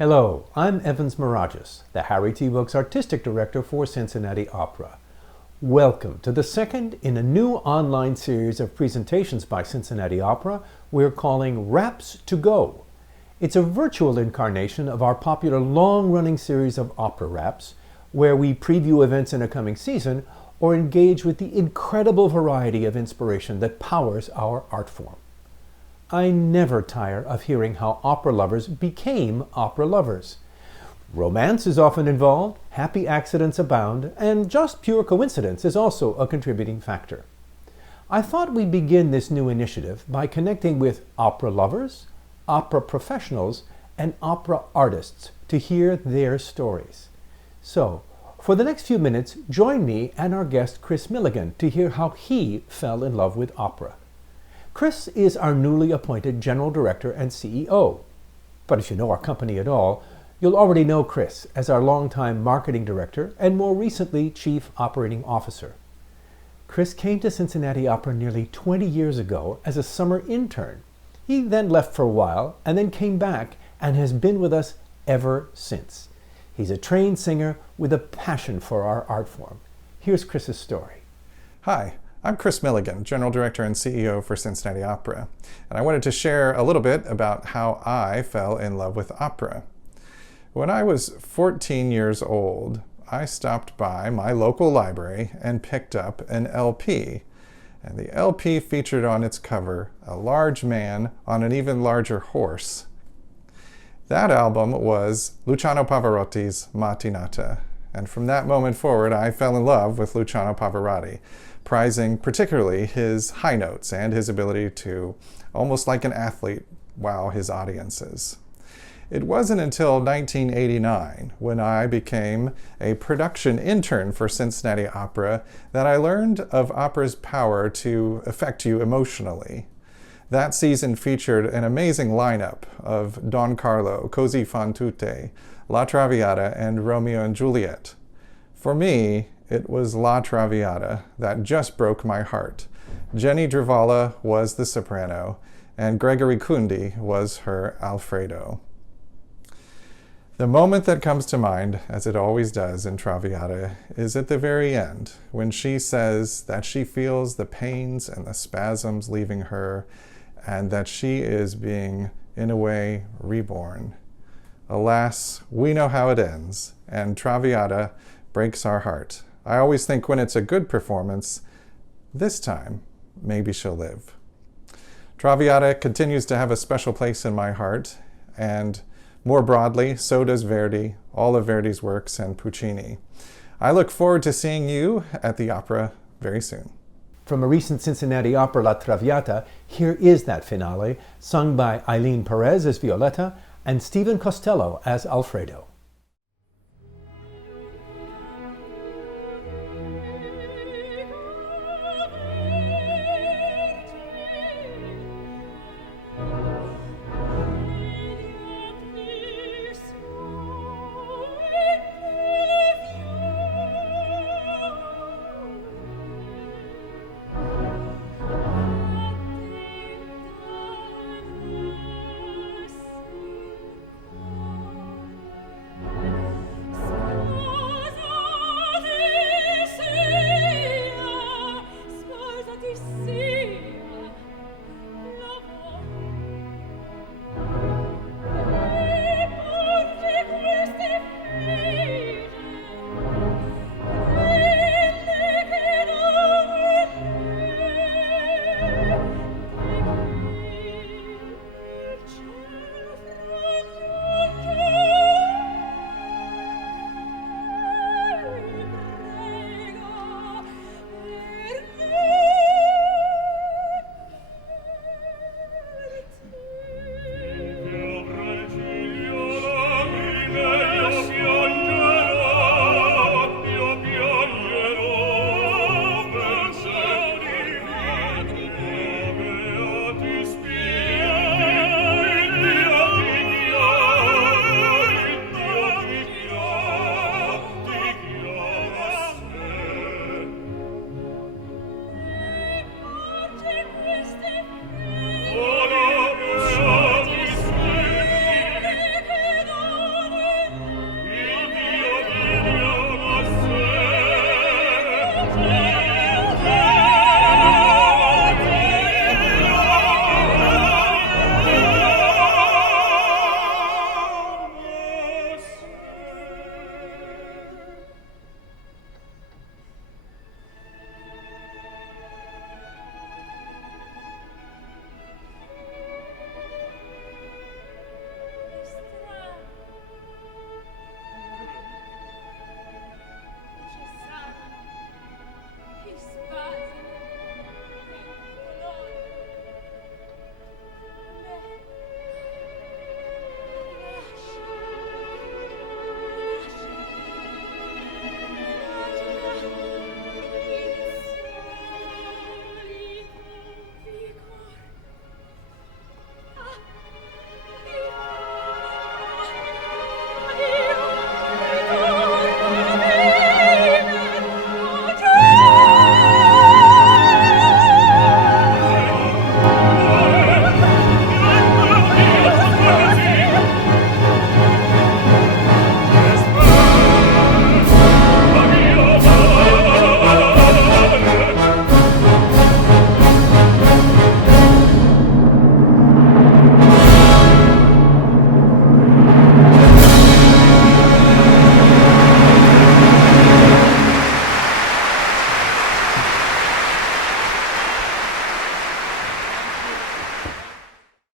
Hello, I'm Evans Mirages, the Harry T. Wilkes Artistic Director for Cincinnati Opera. Welcome to the second in a new online series of presentations by Cincinnati Opera we're calling Raps to Go. It's a virtual incarnation of our popular long-running series of opera raps, where we preview events in a coming season or engage with the incredible variety of inspiration that powers our art form. I never tire of hearing how opera lovers became opera lovers. Romance is often involved, happy accidents abound, and just pure coincidence is also a contributing factor. I thought we'd begin this new initiative by connecting with opera lovers, opera professionals, and opera artists to hear their stories. So, for the next few minutes, join me and our guest Chris Milligan to hear how he fell in love with opera. Chris is our newly appointed General Director and CEO. But if you know our company at all, you'll already know Chris as our longtime Marketing Director and more recently Chief Operating Officer. Chris came to Cincinnati Opera nearly 20 years ago as a summer intern. He then left for a while and then came back and has been with us ever since. He's a trained singer with a passion for our art form. Here's Chris's story. Hi, I'm Chris Milligan, General Director and CEO for Cincinnati Opera, and I wanted to share a little bit about how I fell in love with opera. When I was 14 years old, I stopped by my local library and picked up an LP. And the LP featured on its cover a large man on an even larger horse. That album was Luciano Pavarotti's Mattinata, and from that moment forward I fell in love with Luciano Pavarotti, prizing particularly his high notes and his ability to, almost like an athlete, wow his audiences. It wasn't until 1989, when I became a production intern for Cincinnati Opera, that I learned of opera's power to affect you emotionally. That season featured an amazing lineup of Don Carlo, Così fan tutte, La Traviata, and Romeo and Juliet. For me, it was La Traviata that just broke my heart. Jenny Drvala was the soprano, and Gregory Kundi was her Alfredo. The moment that comes to mind, as it always does in Traviata, is at the very end, when she says that she feels the pains and the spasms leaving her, and that she is being, in a way, reborn. Alas, we know how it ends, and Traviata breaks our heart. I always think when it's a good performance, this time, maybe she'll live. Traviata continues to have a special place in my heart, and more broadly, so does Verdi, all of Verdi's works, and Puccini. I look forward to seeing you at the opera very soon. From a recent Cincinnati Opera La Traviata, here is that finale, sung by Eileen Perez as Violetta and Stephen Costello as Alfredo.